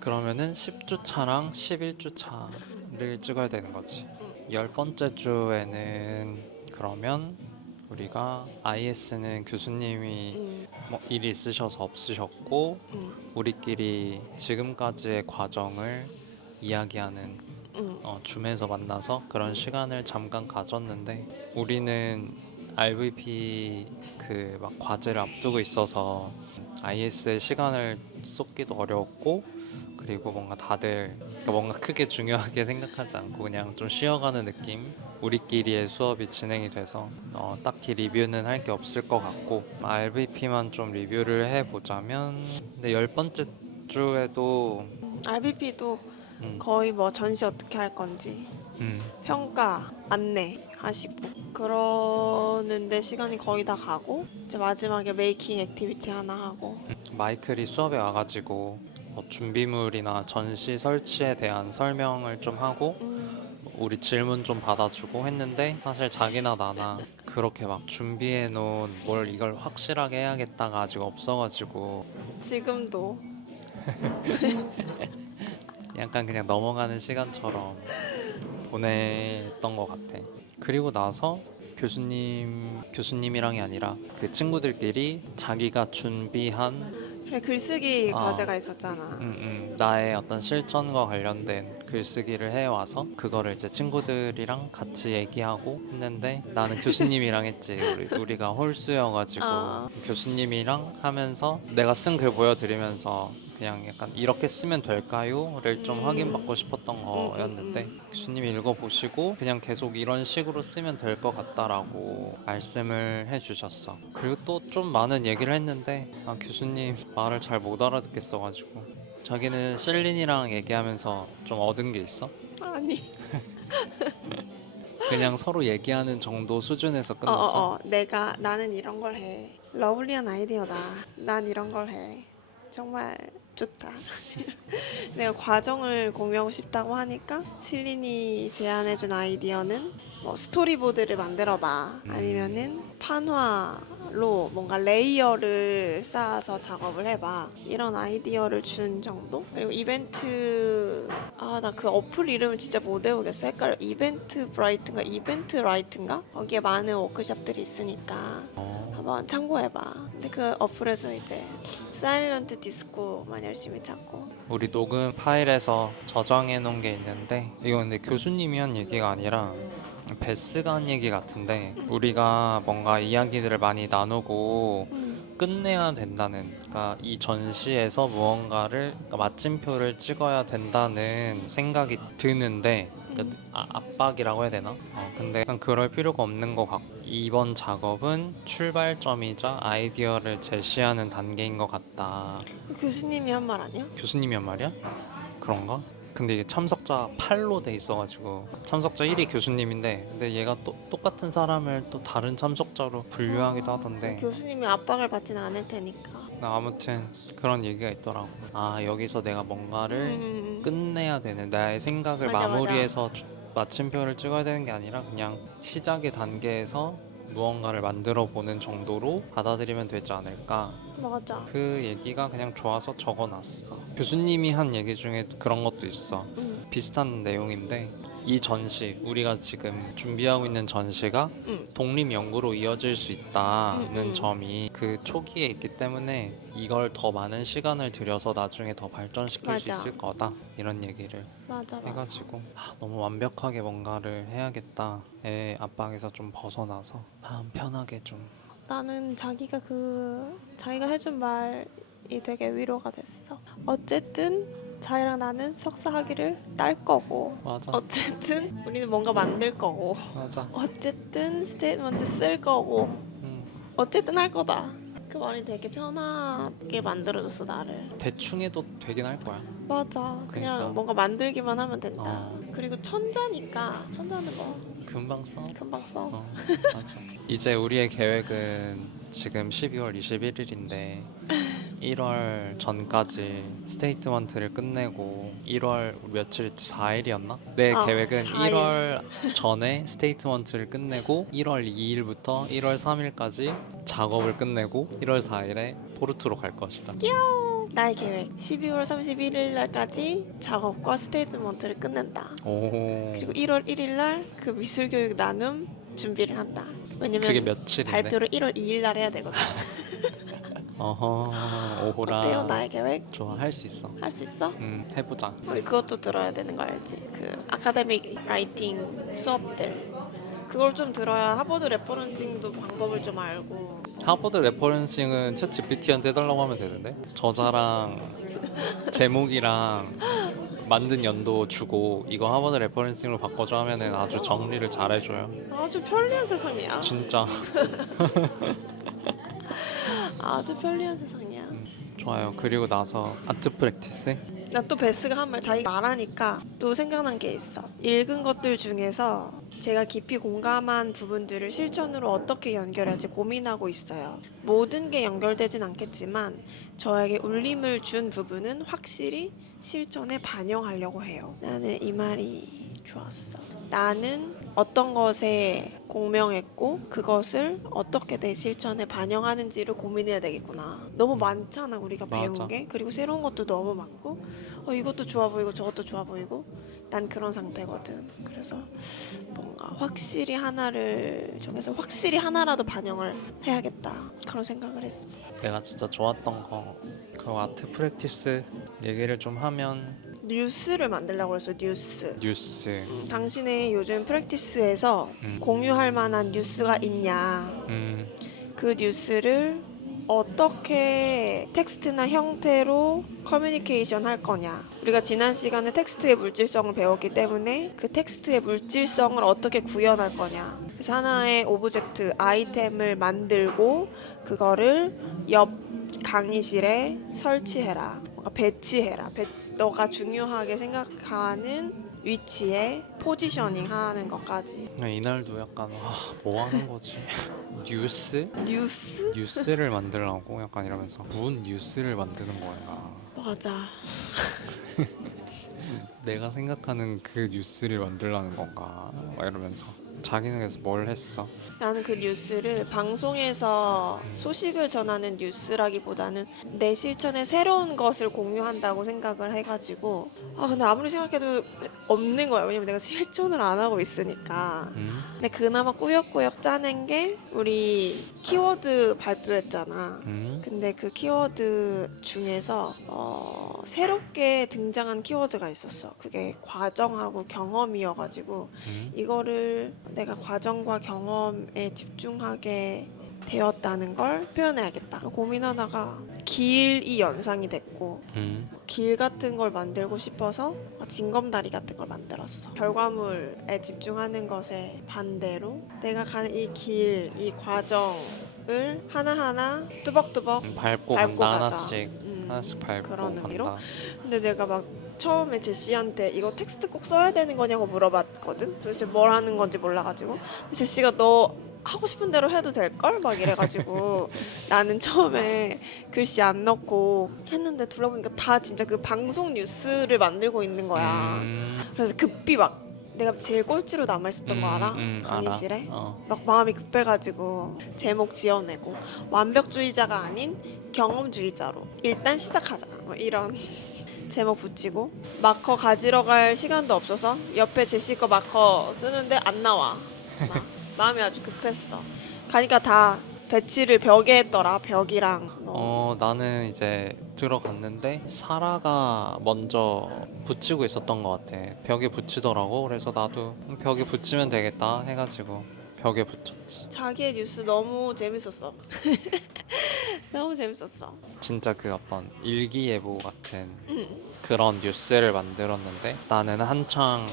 그러면은 10주 차랑 11주 차를 찍어야 되는 거지. 열 번째 주에는 그러면 우리가 IS는 교수님이 응, 뭐 일이 있으셔서 없으셨고 응, 우리끼리 지금까지의 과정을 이야기하는 응. 어, 줌에서 만나서 그런 시간을 잠깐 가졌는데 우리는 RVP 그 막 과제를 앞두고 있어서 IS의 시간을 쏟기도 어려웠고 그리고 뭔가 다들 그러니까 뭔가 크게 중요하게 생각하지 않고 그냥 좀 쉬어가는 느낌? 우리끼리의 수업이 진행이 돼서 어, 딱히 리뷰는 할 게 없을 것 같고 RVP만 좀 리뷰를 해보자면 근데 열 번째 주에도 RBP도 음, 거의 뭐 전시 어떻게 할 건지 음, 평가 안내 하시고. 그러는데 시간이 거의 다 가고 이제 마지막에 메이킹 액티비티 하나 하고. 마이클이 수업에 와가지고 뭐 준비물이나 전시 설치에 대한 설명을 좀 하고 음, 우리 질문 좀 받아주고 했는데 사실 자기나 나나 그렇게 막 준비해 놓은 뭘 이걸 확실하게 해야겠다가 아직 없어가지고 지금도 약간 그냥 넘어가는 시간처럼 보냈던 것 같아. 그리고 나서 교수님 교수님이랑이 아니라 그 친구들끼리 자기가 준비한 그래 글쓰기 아. 과제가 있었잖아. 음, 음, 나의 어떤 실천과 관련된 글쓰기를 해와서 그거를 이제 친구들이랑 같이 얘기하고 했는데 나는 교수님이랑 했지 우리, 우리가 홀수여가지고 아. 교수님이랑 하면서 내가 쓴 글 보여드리면서 그냥 약간 이렇게 쓰면 될까요?를 좀 음. 확인받고 싶었던 거였는데 교수님이 읽어보시고 그냥 계속 이런 식으로 쓰면 될 것 같다라고 말씀을 해주셨어 그리고 또 좀 많은 얘기를 했는데 아, 교수님 말을 잘 못 알아듣겠어가지고 자기는 실린이랑 얘기하면서 좀 얻은 게 있어? 아니. 그냥 서로 얘기하는 정도 수준에서 끝났어? 어어 어 내가 나는 이런 걸 해. 러블리한 아이디어다. 난 이런 걸 해. 정말 좋다. 내가 과정을 공유하고 싶다고 하니까 실린이 제안해준 아이디어는 뭐 스토리보드를 만들어봐. 음. 아니면은 판화로 뭔가 레이어를 쌓아서 작업을 해봐. 이런 아이디어를 준 정도? 그리고 이벤트 아 나 그 어플 이름을 진짜 못 외우겠어. 헷갈려. 이벤트 브라이트인가 이벤트 라이트인가? 거기에 많은 워크숍들이 있으니까 어. 한번 참고해봐. 근데 그 어플에서 이제 사일런트 디스코만 열심히 찾고 우리 녹음 파일에서 저장해 놓은 게 있는데 이거 근데 교수님이 한 얘기가 아니라 베스가 한 얘기 같은데 우리가 뭔가 이야기들을 많이 나누고 음, 끝내야 된다는 그러니까 이 전시에서 무언가를 그러니까 마침표를 찍어야 된다는 생각이 드는데 그러니까 아, 압박이라고 해야 되나? 어, 근데 약간 그럴 필요가 없는 것 같고 이번 작업은 출발점이자 아이디어를 제시하는 단계인 것 같다. 교수님이 한 말 아니야? 교수님이 한 말이야? 그런가? 근데 이게 참석자 8로 돼 있어가지고 참석자 1이 교수님인데 근데 얘가 또 똑같은 사람을 또 다른 참석자로 분류하기도 하던데 교수님이 압박을 받지는 않을 테니까. 나 아무튼 그런 얘기가 있더라고 아 여기서 내가 뭔가를 음, 끝내야 되는 나의 생각을 맞아, 마무리해서 주- 마침표를 찍어야 되는 게 아니라 그냥 시작의 단계에서 무언가를 만들어 보는 정도로 받아들이면 되지 않을까 맞아. 그 얘기가 그냥 좋아서 적어놨어. 교수님이 한 얘기 중에 그런 것도 있어. 음, 비슷한 내용인데 이 전시 우리가 지금 준비하고 있는 전시가 음. 독립 연구로 이어질 수 있다는 음, 음. 점이 그 초기에 있기 때문에 이걸 더 많은 시간을 들여서 나중에 더 발전시킬 수 맞아. 있을 거다 이런 얘기를 맞아 맞아. 해가지고 아, 너무 완벽하게 뭔가를 해야겠다의 압박에서 좀 벗어나서 마음 편하게 좀 나는 자기가 그 자기가 해준 말이 되게 위로가 됐어. 어쨌든 자기랑 나는 석사 학위를 딸 거고 맞아 어쨌든 우리는 뭔가 만들 거고 맞아 어쨌든 스테이트먼트 쓸 거고 음. 어쨌든 할 거다. 그 말이 되게 편하게 만들어줬어 나를. 대충 해도 되긴 할 거야. 맞아. 그냥 그러니까. 뭔가 만들기만 하면 된다. 어. 그리고 천자니까 천자는 뭐 금방 써. 금방 써. 어, 맞아. 이제 우리의 계획은 지금 12월 21일인데 1월 전까지 스테이트먼트를 끝내고 1월 며칠이지 4일이었나? 내 어, 계획은 4일. 1월 전에 스테이트먼트를 끝내고 1월 2일부터 1월 3일까지 작업을 끝내고 1월 4일에 포르투로 갈 것이다. 나의 계획 12월 31일 날까지 작업과 스테이트먼트를 끝낸다. 오. 그리고 1월 1일 날 그 미술 교육 나눔 준비를 한다. 왜냐면 그게 며칠인데? 발표를 1월 2일 날 해야 되거든. 어허. 오호라. 어때요 나의 계획? 좋아 할 수 있어. 할 수 있어? 음 해보자. 우리 그것도 들어야 되는 거 알지? 그 아카데믹 라이팅 수업들 그걸 좀 들어야 하버드 레퍼런싱도 방법을 좀 알고 하버드 레퍼런싱은 챗 GPT한테 해달라고 하면 되는데 저자랑 제목이랑 만든 연도 주고 이거 하버드 레퍼런싱으로 바꿔줘 하면은 아주 정리를 잘 해줘요. 아주 편리한 세상이야. 진짜 아주 편리한 세상이야. 좋아요. 그리고 나서 아트 프랙티스. 나 또 베스가 한 말 자기 말하니까 또 생각난 게 있어. 읽은 것들 중에서 제가 깊이 공감한 부분들을 실천으로 어떻게 연결할지 고민하고 있어요. 모든 게 연결되진 않겠지만 저에게 울림을 준 부분은 확실히 실천에 반영하려고 해요. 나는 이 말이 좋았어. 나는 어떤 것에 공명했고 그것을 어떻게 내 실천에 반영하는지를 고민해야 되겠구나. 너무 많잖아 우리가 배운 맞아. 게 그리고 새로운 것도 너무 많고 어, 이것도 좋아 보이고 저것도 좋아 보이고 난 그런 상태거든. 그래서 뭔가 확실히 하나를 정해서 확실히 하나라도 반영을 해야겠다 그런 생각을 했어. 내가 진짜 좋았던 거. 그 아트 프랙티스 얘기를 좀 하면 뉴스를 만들려고 했어 뉴스. 뉴스. 당신의 요즘 프랙티스에서 음. 공유할 만한 뉴스가 있냐? 음. 그 뉴스를 어떻게 텍스트나 형태로 커뮤니케이션 할 거냐. 우리가 지난 시간에 텍스트의 물질성을 배웠기 때문에 그 텍스트의 물질성을 어떻게 구현할 거냐. 그래서 하나의 오브젝트, 아이템을 만들고 그거를 옆 강의실에 설치해라. 배치해라. 배치, 너가 중요하게 생각하는 위치에 포지셔닝 하는 것까지. 그냥 이날도 약간 와, 뭐 하는 거지? 뉴스? 뉴스? 뉴스를 만들라고 약간 이러면서 무슨 뉴스를 만드는 거야? 맞아. 내가 생각하는 그 뉴스를 만들라는 건가? 막 이러면서 자기는 그래서 뭘 했어? 나는 그 뉴스를 방송에서 소식을 전하는 뉴스라기보다는 내 실천에 새로운 것을 공유한다고 생각을 해가지고 아 근데 아무리 생각해도 없는 거야 왜냐면 내가 실천을 안 하고 있으니까 음? 근데 그나마 꾸역꾸역 짜낸 게 우리 키워드 발표했잖아 음? 근데 그 키워드 중에서 어, 새롭게 등장한 키워드가 있었어 그게 과정하고 경험이어가지고 음? 이거를 내가 과정과 경험에 집중하게 되었다는 걸 표현해야겠다. 고민하다가 길이 연상이 됐고 음? 길 같은 걸 만들고 싶어서 징검다리 같은 걸 만들었어. 결과물에 집중하는 것에 반대로 내가 가는 이 길, 이 과정을 하나하나 뚜벅뚜벅 음, 밟고, 밟고 간다 가자. 하나씩 음. 하나씩 밟고 그런 의미로? 간다. 근데 내가 막 처음에 제시한테 이거 텍스트 꼭 써야 되는 거냐고 물어봤거든. 도대체 뭘 하는 건지 몰라가지고 제시가 너 하고 싶은 대로 해도 될 걸? 막 이래가지고 나는 처음에 글씨 안 넣고 했는데 둘러보니까 다 진짜 그 방송 뉴스를 만들고 있는 거야. 음, 그래서 급히 막 내가 제일 꼴찌로 남아 있었던 거 음, 알아? 음, 강의실에? 알아. 어. 막 마음이 급해가지고 제목 지어내고 완벽주의자가 아닌 경험주의자로 일단 시작하자 뭐 이런 제목 붙이고 마커 가지러 갈 시간도 없어서 옆에 제시 거 마커 쓰는데 안 나와 막 마음이 아주 급했어. 가니까 다 배치를 벽에 했더라 벽이랑. 뭐. 어 나는 이제 들어갔는데 사라가 먼저 붙이고 있었던 것 같아. 벽에 붙이더라고. 그래서 나도 벽에 붙이면 되겠다 해가지고 벽에 붙였지. 자기의 뉴스 너무 재밌었어. 너무 재밌었어. 진짜 그 어떤 일기예보 같은 응. 그런 뉴스를 만들었는데 나는 한창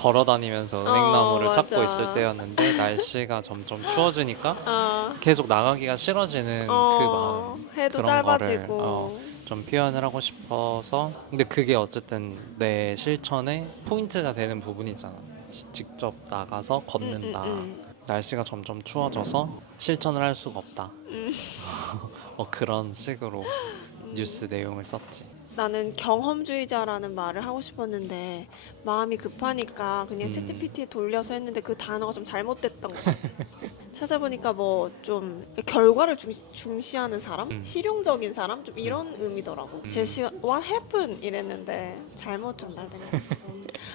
걸어 다니면서 어, 은행나무를 맞아. 찾고 있을 때였는데 날씨가 점점 추워지니까 어, 계속 나가기가 싫어지는 그 어, 마음 해도 그런 짧아지고. 거를, 어, 좀 표현을 하고 싶어서. 근데 그게 어쨌든 내 실천에 포인트가 되는 부분이잖아. 시- 직접 나가서 걷는다. 음, 음, 날씨가 점점 추워져서 실천을 할 수가 없다. 음. 어, 그런 식으로 뉴스 내용을 썼지 나는 경험주의자라는 말을 하고 싶었는데 마음이 급하니까 그냥 음. 챗GPT에 돌려서 했는데 그 단어가 좀 잘못됐던 거 같아. 찾아보니까 뭐 좀 결과를 중시, 중시 하는 사람, 음. 실용적인 사람 좀 이런 의미더라고. 음. 제시가 What happened 이랬는데 잘못 전달된 거.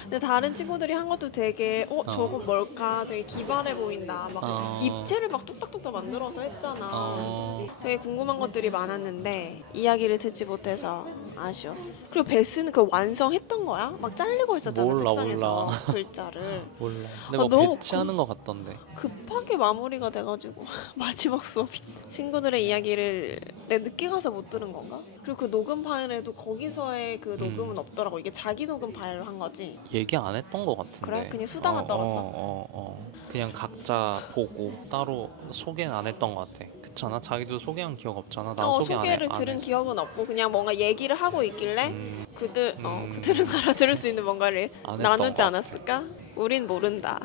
근데 다른 친구들이 한 것도 되게 어 어. 저거 뭘까 되게 기발해 보인다. 막 어. 입체를 막 뚝딱뚝딱 만들어서 했잖아. 어. 되게 궁금한 것들이 많았는데 이야기를 듣지 못해서 아쉬웠어. 그리고 베스는 그 완성했던 거야? 막 잘리고 있었잖아 몰라, 책상에서 몰라. 글자를. 몰라. 근데 아, 뭐 너무 배치하는 것 같던데. 급하게 마무리가 돼가지고 마지막 수업이 친구들의 이야기를 내 늦게 가서 못 들은 건가? 그리고 그 녹음 파일에도 거기서의 그 녹음은 음. 없더라고 이게 자기 녹음 파일로 한 거지 얘기 안 했던 것 같은데. 그래? 그냥 수다만 떨었어? 어, 어, 어. 그냥 각자 보고 따로 소개는 안 했던 것 같아. 그렇잖아. 자기도 소개한 기억 없잖아. 난 어, 소개 안 해. 소개를 안 들은 했어. 기억은 없고 그냥 뭔가 얘기를 하고 있길래 음, 그들 어, 음. 그들은 알아들을 수 있는 뭔가를 안 했던 나누지 것 않았을까? 우린 모른다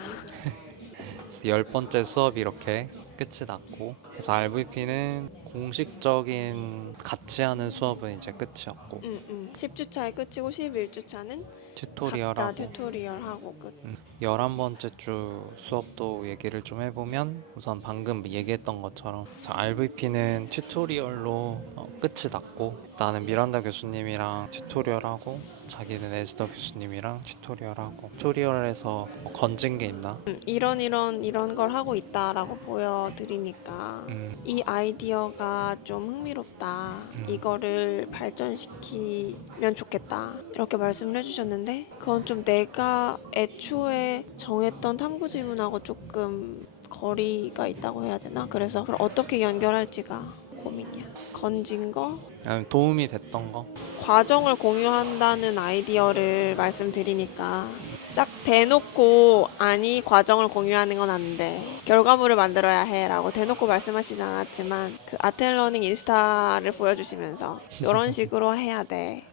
열 번째 수업이 이렇게 끝이 났고 그래서 RVP는 공식적인 같이 하는 수업은 이제 끝이었고 응, 응. 10주차에 끝이고 11주차는 각자 튜토리얼하고. 튜토리얼하고 끝 열한 번째 주 수업도 얘기를 좀 해보면 우선 방금 얘기했던 것처럼 RVP는 튜토리얼로 어, 끝이 났고 나는 미란다 교수님이랑 튜토리얼하고 자기는 에스더 교수님이랑 튜토리얼하고 튜토리얼에서 뭐 건진 게 있나? 음, 이런 이런 이런 걸 하고 있다라고 보여드리니까 음, 이 아이디어가 좀 흥미롭다. 음. 이거를 발전시키 면 좋겠다. 이렇게 말씀을 해주셨는데 그건 좀 내가 애초에 정했던 탐구 지문하고 조금 거리가 있다고 해야 되나? 그래서 그걸 어떻게 연결할지가 고민이야. 건진 거, 아니면 도움이 됐던 거 과정을 공유한다는 아이디어를 말씀드리니까 딱 대놓고 아니 과정을 공유하는 건안 돼. 결과물을 만들어야 해라고 대놓고 말씀하시진 않았지만 그 아트앤러닝 인스타를 보여주시면서 이런 식으로 해야 돼라고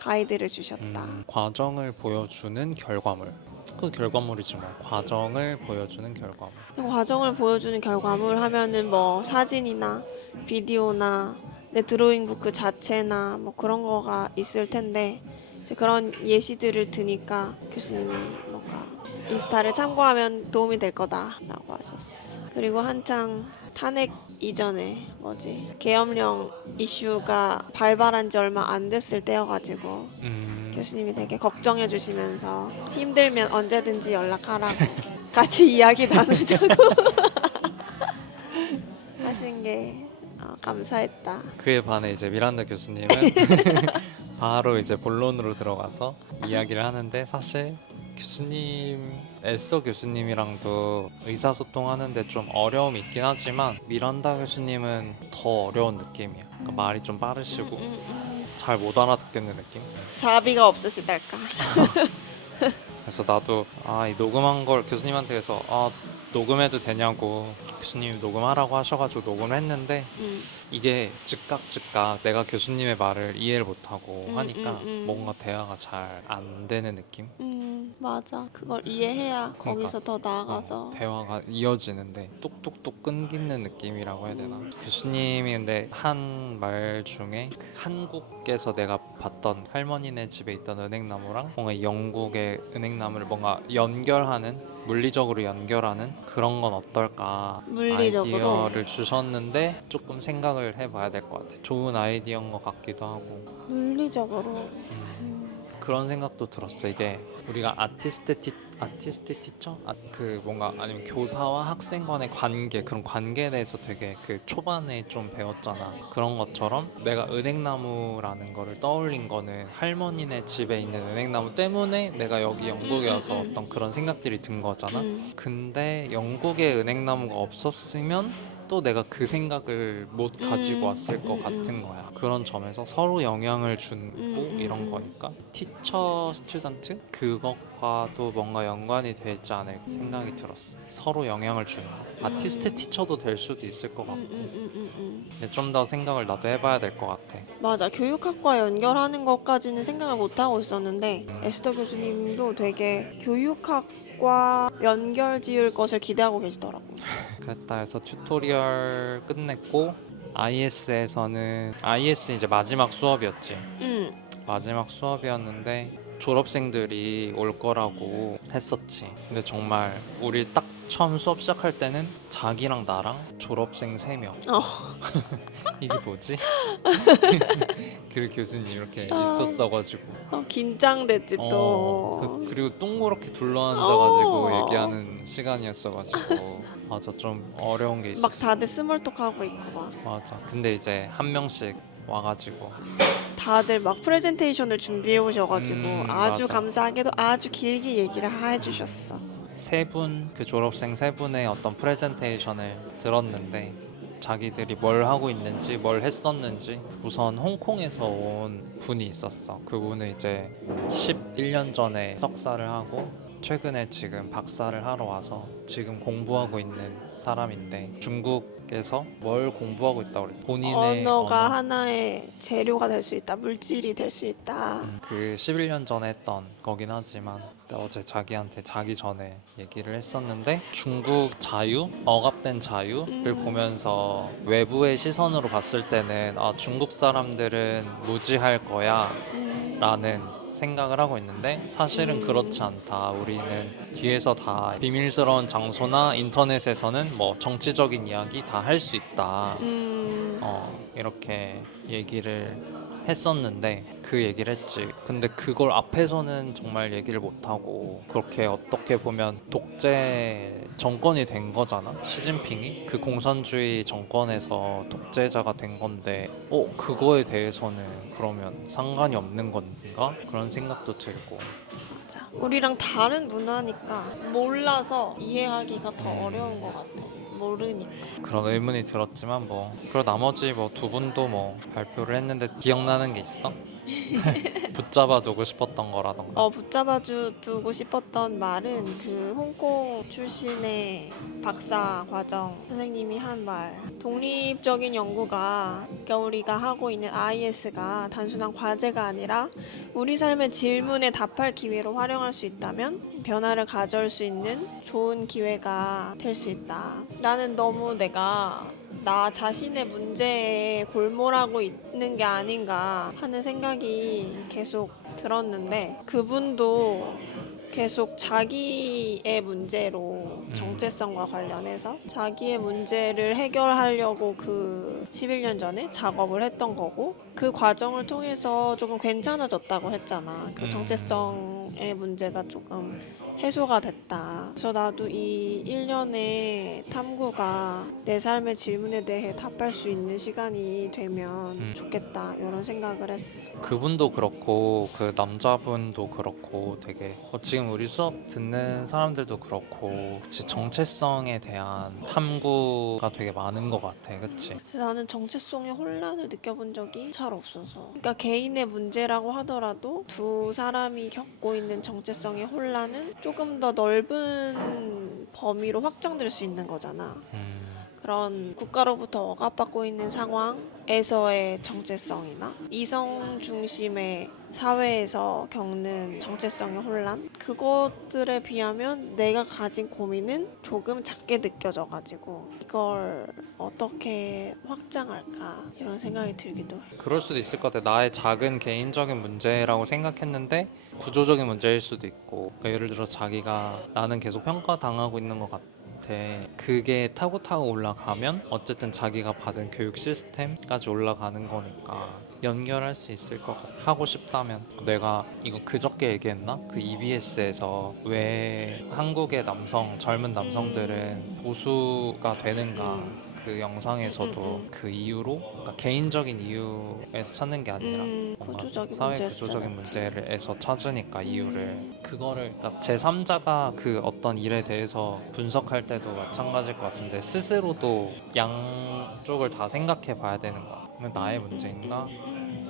가이드를 주셨다. 음, 과정을 보여주는 결과물 그 결과물이지 뭐 과정을 보여주는 결과물 그 과정을 보여주는 결과물 하면은 뭐 사진이나 비디오나 내 드로잉북 그 자체나 뭐 그런 거가 있을 텐데 이제 그런 예시들을 드니까 교수님이 뭔가 인스타를 참고하면 도움이 될 거다라고 하셨어. 그리고 한창 탄핵 이전에 뭐지 계엄령 이슈가 발발한 지 얼마 안 됐을 때여가지고 음, 교수님이 되게 걱정해 주시면서 힘들면 언제든지 연락하라고 같이 이야기 나누자고 하신 게 어, 감사했다. 그에 반해 이제 미란다 교수님은 바로 이제 본론으로 들어가서 이야기를 하는데 사실 교수님 에스더 교수님이랑도 의사소통하는데 좀 어려움이 있긴 하지만 미란다 교수님은 더 어려운 느낌이야. 그러니까 말이 좀 빠르시고 음, 음. 잘못 알아듣겠는 느낌. 자비가 없으시달까. 그래서 나도 아 이 녹음한 걸 교수님한테 그래서 아 녹음해도 되냐고 교수님이 녹음하라고 하셔가지고 녹음을 했는데 음, 이게 즉각 즉각 내가 교수님의 말을 이해를 못하고 음, 하니까 음, 음. 뭔가 대화가 잘 안 되는 느낌? 음, 맞아. 그걸 이해해야 거기서 더 나아가서 어, 대화가 이어지는데 뚝뚝뚝 끊기는 느낌이라고 해야 되나? 교수님이 근데 한 말 중에 그 한국에서 내가 봤던 할머니네 집에 있던 은행나무랑 뭔가 이 영국의 은행나무를 뭔가 연결하는 물리적으로 연결하는 그런 건 어떨까 물리적으로? 아이디어를 주셨는데 조금 생각을 해봐야 될 것 같아. 좋은 아이디어인 것 같기도 하고. 물리적으로. 그런 생각도 들었어. 이게 우리가 아티스트 티 아티스트 티처 아, 그 뭔가 아니면 교사와 학생 간의 관계 그런 관계에 대해서 되게 그 초반에 좀 배웠잖아. 그런 것처럼 내가 은행나무라는 거를 떠올린 거는 할머니네 집에 있는 은행나무 때문에 내가 여기 영국에 와서. 어떤 그런 생각들이 든 거잖아. 음, 근데 영국에 은행나무가 없었으면 또 내가 그 생각을 못 가지고 음, 왔을 것 음, 같은 거야. 그런 점에서 서로 영향을 주고 음, 음, 이런 음. 거니까 티처 스튜던트 그것과도 뭔가 연관이 되지 않을까 생각이 들었어. 서로 영향을 주는 거. 아티스트 티처도 될 수도 있을 것 음, 같고. 좀 더 생각을 나도 해봐야 될 것 같아. 맞아. 교육학과 연결하는 것까지는 생각을 못 하고 있었는데 음. 에스더 교수님도 되게 교육학과 연결 지을 것을 기대하고 계시더라고. 그랬다 해서 튜토리얼 끝냈고 IS에서는 IS 이제 마지막 수업이었지. 음, 마지막 수업이었는데 졸업생들이 올 거라고 했었지. 근데 정말 우리 딱 처음 수업 시작할 때는 자기랑 나랑 졸업생 3명 어. 이게 뭐지? 그리고 교수님 이렇게 어. 있었어가지고 어, 긴장됐지 또. 어, 그, 그리고 똥그렇게 둘러앉아가지고 어. 얘기하는 시간이었어가지고 맞아 좀 어려운 게 있었어 막 다들 스몰톡 하고 있고 막 맞아 근데 이제 한 명씩 와가지고 다들 막 프레젠테이션을 준비해 오셔가지고 음, 아주 맞아. 감사하게도 아주 길게 얘기를 해주셨어. 세 분 그 졸업생 세 분의 어떤 프레젠테이션을 들었는데 자기들이 뭘 하고 있는지 뭘 했었는지 우선 홍콩에서 온 분이 있었어. 그분은 이제 11년 전에 석사를 하고 최근에 지금 박사를 하러 와서 지금 공부하고 있는 사람인데 중국에서 뭘 공부하고 있다고 그래. 본인의 언어가 언어. 하나의 재료가 될 수 있다, 물질이 될 수 있다. 음, 그 11년 전에 했던 거긴 하지만 어제 자기한테 자기 전에 얘기를 했었는데 중국 자유, 억압된 자유를 음. 보면서 외부의 시선으로 봤을 때는 아, 중국 사람들은 무지할 거야 음, 라는 생각을 하고 있는데 사실은 음. 그렇지 않다. 우리는 뒤에서 다 비밀스러운 장소나 인터넷에서는 뭐 정치적인 이야기 다 할 수 있다. 음, 어, 이렇게 얘기를 했었는데 그 얘기를 했지. 근데 그걸 앞에서는 정말 얘기를 못 하고 그렇게 어떻게 보면 독재 정권이 된 거잖아. 시진핑이 그 공산주의 정권에서 독재자가 된 건데, 어 그거에 대해서는 그러면 상관이 없는 건가? 그런 생각도 들고. 맞아. 우리랑 다른 문화니까 몰라서 이해하기가 더 음. 어려운 것 같아. 모르니까. 그런 의문이 들었지만 뭐 그리고 나머지 뭐 두 분도 뭐 발표를 했는데 기억나는 게 있어? 붙잡아 두고 싶었던 거라던가. 어 붙잡아 주, 두고 싶었던 말은 그 홍콩 출신의 박사 과정 선생님이 한 말. 독립적인 연구가 우리가 하고 있는 IS가 단순한 과제가 아니라 우리 삶의 질문에 답할 기회로 활용할 수 있다면 변화를 가져올 수 있는 좋은 기회가 될 수 있다. 나는 너무 내가 나 자신의 문제에 골몰하고 있는 게 아닌가 하는 생각이 계속 들었는데 그분도 계속 자기의 문제로 정체성과 관련해서 자기의 문제를 해결하려고 그 11년 전에 작업을 했던 거고 그 과정을 통해서 조금 괜찮아졌다고 했잖아. 그 음. 정체성의 문제가 조금 해소가 됐다. 그래서 나도 이 1년의 탐구가 내 삶의 질문에 대해 답할 수 있는 시간이 되면 음. 좋겠다. 이런 생각을 했어. 그분도 그렇고 그 남자분도 그렇고 되게 어, 지금 우리 수업 듣는 사람들도 그렇고 그치 정체성에 대한 탐구가 되게 많은 것 같아 그치 나는 정체성의 혼란을 느껴본 적이 잘 없어서. 그러니까 개인의 문제라고 하더라도 두 사람이 겪고 있는 정체성의 혼란은 조금 더 넓은 범위로 확장될 수 있는 거잖아. 음, 그런 국가로부터 억압받고 있는 상황에서의 정체성이나 이성 중심의 사회에서 겪는 정체성의 혼란 그것들에 비하면 내가 가진 고민은 조금 작게 느껴져가지고 이걸 어떻게 확장할까 이런 생각이 들기도 해. 그럴 수도 있을 것 같아 나의 작은 개인적인 문제라고 생각했는데 구조적인 문제일 수도 있고 그러니까 예를 들어 자기가 나는 계속 평가당하고 있는 것 같아 그게 타고 타고 올라가면 어쨌든 자기가 받은 교육 시스템까지 올라가는 거니까 연결할 수 있을 것 같아. 하고 싶다면. 내가 이거 그저께 얘기했나? 그 EBS에서 왜 한국의 남성 젊은 남성들은 보수가 되는가 그 영상에서도 음, 음, 음. 그 이유로 그러니까 개인적인 이유에서 찾는 게 아니라 음, 구조적인 사회 문제에서 구조적인 찾았지. 문제를에서 찾으니까 이유를 그거를 그러니까 제 3자가 그 어떤 일에 대해서 분석할 때도 마찬가지일 것 같은데 스스로도 양쪽을 다 생각해 봐야 되는 거야. 나의 문제인가?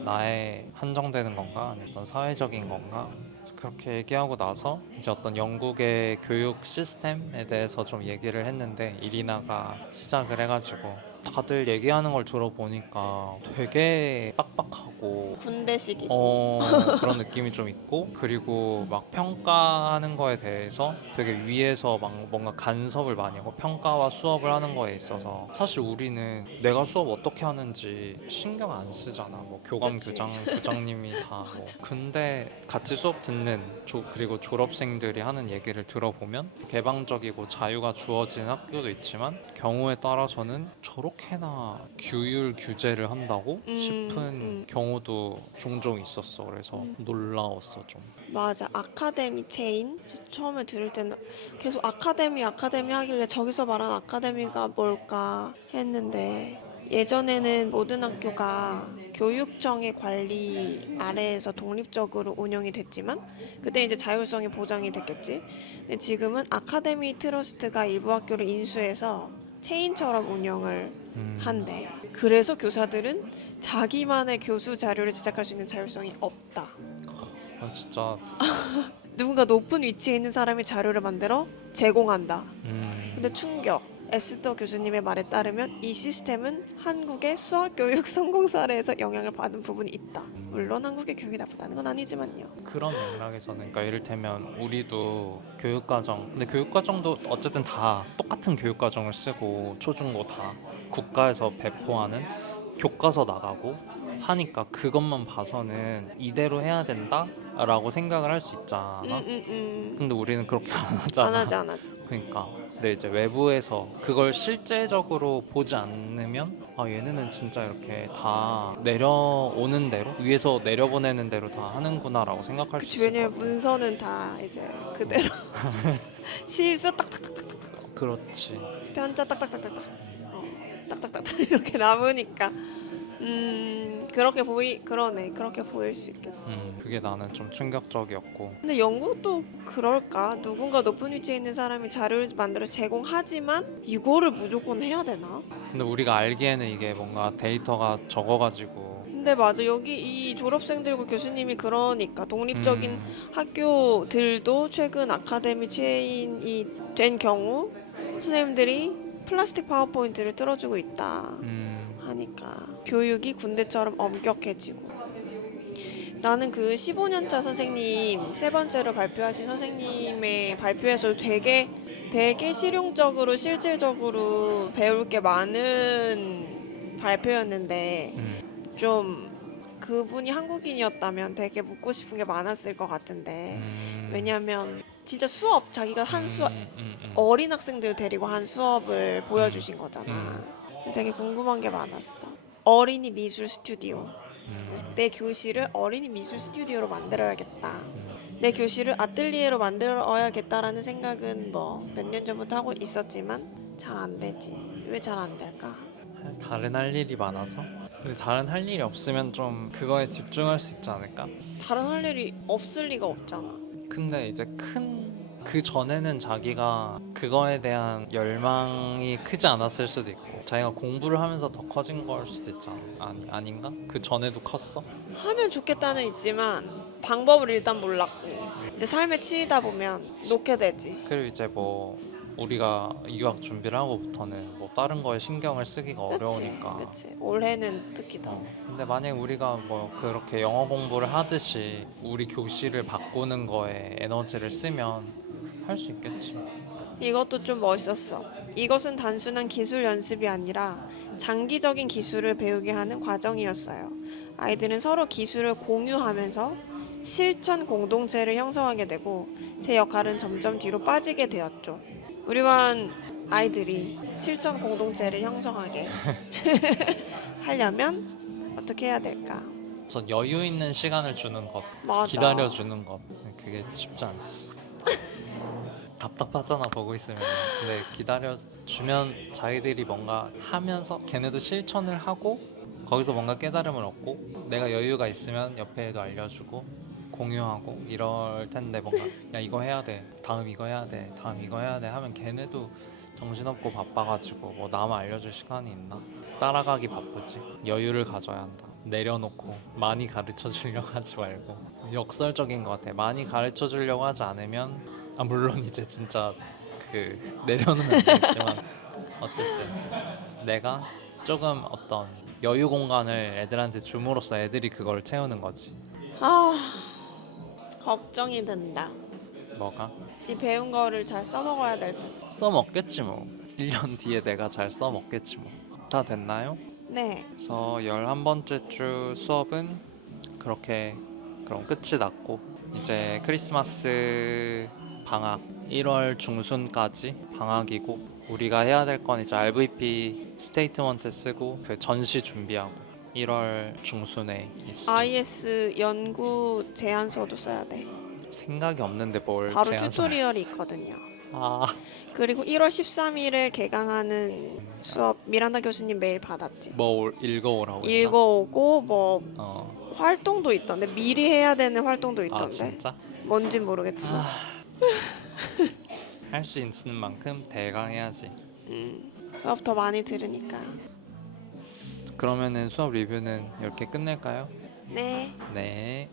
나의 한정되는 건가? 아니면 사회적인 건가? 그렇게 얘기하고 나서 이제 어떤 영국의 교육 시스템에 대해서 좀 얘기를 했는데 이리나가 시작을 해가지고 다들 얘기하는 걸 들어보니까 되게 빡빡하고 군대식이. 어 그런 느낌이 좀 있고 그리고 막 평가하는 거에 대해서 되게 위에서 막 뭔가 간섭을 많이 하고 평가와 수업을 하는 거에 있어서 사실 우리는 내가 수업 어떻게 하는지 신경 안 쓰잖아 뭐 교감 그치. 교장 교장님이 다 뭐. 근데 같이 수업 듣는 조, 그리고 졸업생들이 하는 얘기를 들어보면 개방적이고 자유가 주어진 학교도 있지만 경우에 따라서는 저렇게 나 규율 규제를 한다고 음, 싶은 음. 경우도 종종 있었어. 그래서 음. 놀라웠어 좀. 맞아. 아카데미 체인. 저 처음에 들을 때는 계속 아카데미 아카데미 하길래 저기서 말하는 아카데미가 뭘까 했는데 예전에는 모든 학교가 교육청의 관리 아래에서 독립적으로 운영이 됐지만 그때 이제 자율성이 보장이 됐겠지. 근데 지금은 아카데미 트러스트가 일부 학교를 인수해서 체인처럼 운영을 음. 한대. 그래서 교사들은 자기만의 교수 자료를 제작할 수 있는 자율성이 없다. 아, 진짜. 누군가 높은 위치에 있는 사람이 자료를 만들어 제공한다. 음. 근데 충격. 에스더 교수님의 말에 따르면 이 시스템은 한국의 수학 교육 성공 사례에서 영향을 받은 부분이 있다. 물론 한국의 교육이 나쁘다는 건 아니지만요. 그런 맥락에서는 그러니까 이를테면 우리도 교육과정 근데 교육과정도 어쨌든 다 똑같은 교육과정을 쓰고 초중고 다 국가에서 배포하는 교과서 나가고 하니까 그것만 봐서는 이대로 해야 된다라고 생각을 할 수 있잖아. 음, 음, 음. 근데 우리는 그렇게 안 하잖아. 안 하지 안 하지. 그러니까 근데 이제 외부에서 그걸 실제적으로 보지 않으면 아 얘네는 진짜 이렇게 다 내려오는 대로 위에서 내려보내는 대로 다 하는구나라고 생각할 수 그치 있을 왜냐면 것 같아. 문서는 다 이제 그대로. 시수 딱딱딱딱. 그렇지. 편자 딱딱딱딱딱. 어, 딱딱딱딱. 이렇게 남으니까. 음 그렇게 보이 그러네. 그렇게 보일 수 있겠다. 음 그게 나는 좀 충격적이었고. 근데 영국도 그럴까? 누군가 높은 위치에 있는 사람이 자료를 만들어 제공하지만 이거를 무조건 해야 되나? 근데 우리가 알기에는 이게 뭔가 데이터가 적어가지고. 근데 맞아. 여기 이 졸업생들과 교수님이 그러니까 독립적인 음, 학교들도 최근 아카데미 체인이 된 경우 선생님들이 플라스틱 파워포인트를 틀어주고 있다. 음, 하니까. 교육이 군대처럼 엄격해지고. 나는 그 15년차 선생님 세 번째로 발표하신 선생님의 발표에서 되게 되게 실용적으로 실질적으로 배울 게 많은 발표였는데 음, 좀 그분이 한국인이었다면 되게 묻고 싶은 게 많았을 것 같은데. 음, 왜냐하면 진짜 수업 자기가 한 수업 음. 어린 학생들 데리고 한 수업을 보여주신 거잖아. 음. 되게 궁금한 게 많았어. 어린이 미술 스튜디오. 음, 내 교실을 어린이 미술 스튜디오로 만들어야겠다. 내 교실을 아틀리에로 만들어야겠다라는 생각은 뭐 몇 년 전부터 하고 있었지만 잘 안 되지. 왜 잘 안 될까? 다른 할 일이 많아서 근데 다른 할 일이 없으면 좀 그거에 집중할 수 있지 않을까? 다른 할 일이 없을 리가 없잖아. 근데 이제 큰 그 전에는 자기가 그거에 대한 열망이 크지 않았을 수도 있고 자기가 공부를 하면서 더 커진 걸 수도 있잖아 아니 아닌가? 그 전에도 컸어? 하면 좋겠다는 있지만 방법을 일단 몰랐고 이제 삶에 치이다 보면 놓게 되지. 그리고 이제 뭐 우리가 유학 준비를 하고부터는 뭐 다른 거에 신경을 쓰기가 어려우니까 그치. 올해는 특히 더. 어, 근데 만약 우리가 뭐 그렇게 영어 공부를 하듯이 우리 교실을 바꾸는 거에 에너지를 쓰면 할 수 있겠지. 이것도 좀 멋있었어. 이것은 단순한 기술 연습이 아니라 장기적인 기술을 배우게 하는 과정이었어요. 아이들은 서로 기술을 공유하면서 실천 공동체를 형성하게 되고 제 역할은 점점 뒤로 빠지게 되었죠. 우리 반 아이들이 실천 공동체를 형성하게 하려면 어떻게 해야 될까? 그래서 여유 있는 시간을 주는 것, 맞아. 기다려 주는 것, 그게 쉽지 않지. 답답하잖아 보고 있으면. 근데 기다려 주면 자기들이 뭔가 하면서 걔네도 실천을 하고 거기서 뭔가 깨달음을 얻고 내가 여유가 있으면 옆에도 알려주고 공유하고 이럴 텐데 뭔가 야 이거 해야 돼. 다음 이거 해야 돼. 다음 이거 해야 돼 하면 걔네도 정신없고 바빠가지고 뭐 나만 알려줄 시간이 있나? 따라가기 바쁘지. 여유를 가져야 한다. 내려놓고 많이 가르쳐 주려고 하지 말고. 역설적인 것 같아. 많이 가르쳐 주려고 하지 않으면 아 물론 이제 진짜 그 내려놓으면 안 되겠지만 어쨌든 내가 조금 어떤 여유 공간을 애들한테 줌으로써 애들이 그걸 채우는 거지. 아 걱정이 된다. 뭐가? 이 배운 거를 잘 써먹어야 될 텐데. 써먹겠지 뭐. 1년 뒤에 내가 잘 써먹겠지 뭐. 다 됐나요? 네. 그래서 11번째 주 수업은 그렇게 그럼 끝이 났고 이제 크리스마스 방학 1월 중순까지 방학이고 우리가 해야 될 건 이제 RVP 스테이트먼트 쓰고 그 전시 준비하고 1월 중순에 있어. IS 연구 제안서도 써야 돼. 생각이 없는데 뭘 바로 제안서- 튜토리얼이 있거든요. 아, 그리고 1월 13일에 개강하는 수업 미란다 교수님 메일 받았지. 뭐 올- 읽어오라고 했나? 읽어오고 뭐 어. 활동도 있던데 미리 해야 되는 활동도 아 있던데 진짜? 뭔진 모르겠지만 할 수 있는 만큼 대강해야지. 음, 수업 더 많이 들으니까 그러면은 수업 리뷰는 이렇게 끝낼까요? 네 네.